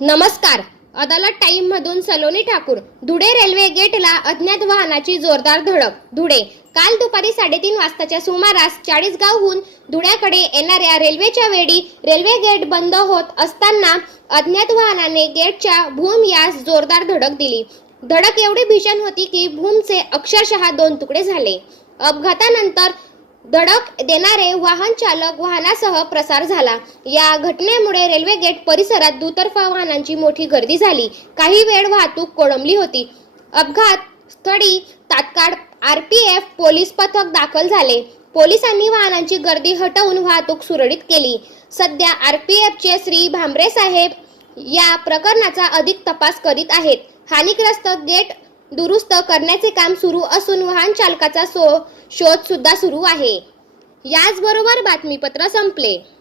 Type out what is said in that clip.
नमस्कार. अदालत टाइम मधून सलोनी ठाकूर. धुळे रेल्वे गेटला अज्ञात वाहनाची जोरदार धडक. धुळे. काल दुपारी साडेतीन वाजताच्या सुमारास चाळीसगावहून धुळ्याकडे येणाऱ्या रेल्वेच्या वेळी रेल्वे गेट बंद होत असताना अज्ञात वाहनाने गेटच्या भूम यास जोरदार धडक दिली. धडक एवढी भीषण होती की भूमचे अक्षरशः दोन तुकडे झाले. अपघातानंतर धडक देणारे वाहन चालक वाहनासह प्रसार झाला. या घटनेमुळे रेल्वे गेट परिसरात दुतर्फा वाहनांची मोठी गर्दी झाली. काही वेळ वाहतूक कोळंबली होती. अपघात स्थळी तात्काळ एफ पोलीस पथक दाखल झाले. पोलिसांनी वाहनांची गर्दी हटवून वाहतूक सुरळीत केली. सध्या आर पी एफचे श्री भांबरे साहेब या प्रकरणाचा अधिक तपास करीत आहेत. हानीग्रस्त गेट दुरुस्त करण्याचे काम सुरू असून वाहन चालकाचा सो शोध सुद्धा सुरू आहे. याचबरोबर बातमीपत्र संपले.